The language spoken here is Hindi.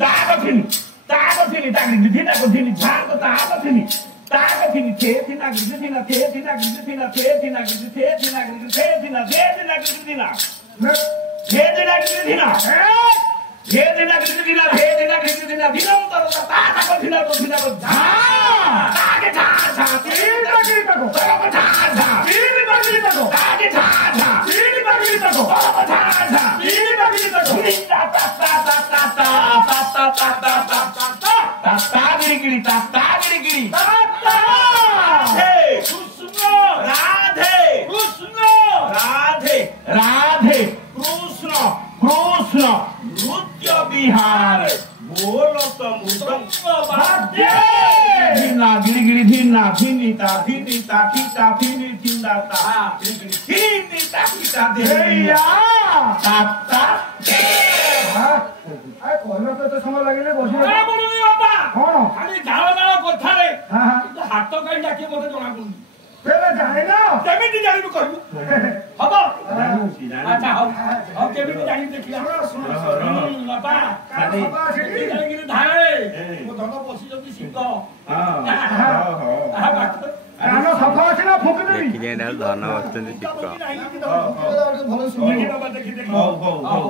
दागथिनी तागथिनी तागथिनी धिनागथिनी झागतागथिनी तागथिनी थेथिना गिथिना थेथिना गिथिना थेथिना गिथि थेथिना गिथि थेथिना थेथिना गिथिना थेथिना गिथिना थेथिना गिथिना थेथिना गिथिना धिनंतर तागथिना तथिना झा तागे झा झा तीन बगली तको झा झा तीन बगली तको तागे झा झा तीन बगली तको झा झा तीन बगली तको ता ता ता ता ता ता ता ता ता ता ता गिरी ता गिरी राधे कृष्ण राधे कृष्ण राधे राधे कृष्ण कृष्ण नृत्य विहार बोलत मृदंग वाद्य धिना गिरी धिना धिनिता धिनिता ठीता धिनि धिनाता गिरी धिनिता ठीता देया ताता आ कोन तो समय लागले बसी आ बोलनी बाबा हां खाली झाळ कथा रे हाथ कहीं डाके मते जणा पडुनी तेरे जाने ना केमिति जानिबु कहबू हबो अच्छा हम केमिति जानि देखिया बाबा खाली जानिगिरी धारे मो धन बसी जति सिंह हां रानो सफा আছে না ফুক দেবি দেখি যে ধন বসছেন শিখ ভালো শুনি देखि बाबा देखि হও হও হও